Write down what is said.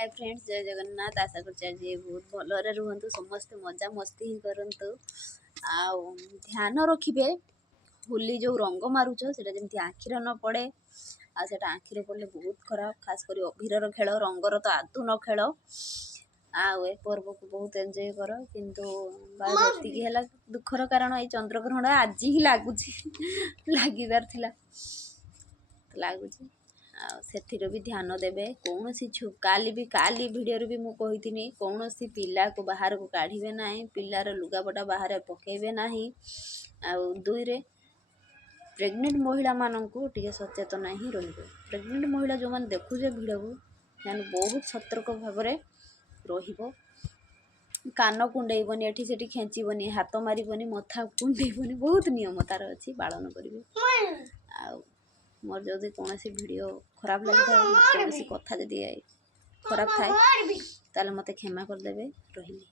Hi friends, जय जगन्नाथ। आशा कर बहुत भलरे रुहतु, समस्ते मजा मस्ती ही करंतु। ध्यान रखिए होली जो रंग मारुच से जमी आखिर न पड़े। आखिरे पड़े बहुत खराब, खास कर अभीर खेल रंगर तो आदू न खेल। ए पर्व को बहुत एंजॉय कर, किंतु बाती है दुखर कारण ये चंद्रग्रहण आज ही लगुच लगिबार लगुच से भी ध्यान देवे। कौन सी काली वीडियो भी मुझे कही कौन सी पिला को बाहर को काढ़े ना, पिलार लुगापटा बाहर पकेबे ना। दुई रे प्रेग्नेंट महिला मानू टे सचेतन ही रे। प्रेग्नेंट महिला जो मैंने देखुचे भिड़ को मैंने बहुत सतर्क भाव रहिबो। कान कुंडेबनी, एठी सेठी खेचबनी, हाथ मारबनी, मथा कुंडेबनी, बहुत नियम तार अच्छी पालन करेंगे। मोर जदि कौन सी वीडियो खराब लगी था, कौन सी कथा जदि खराब थाए ताले मते क्षमा कर देबे। रहिली।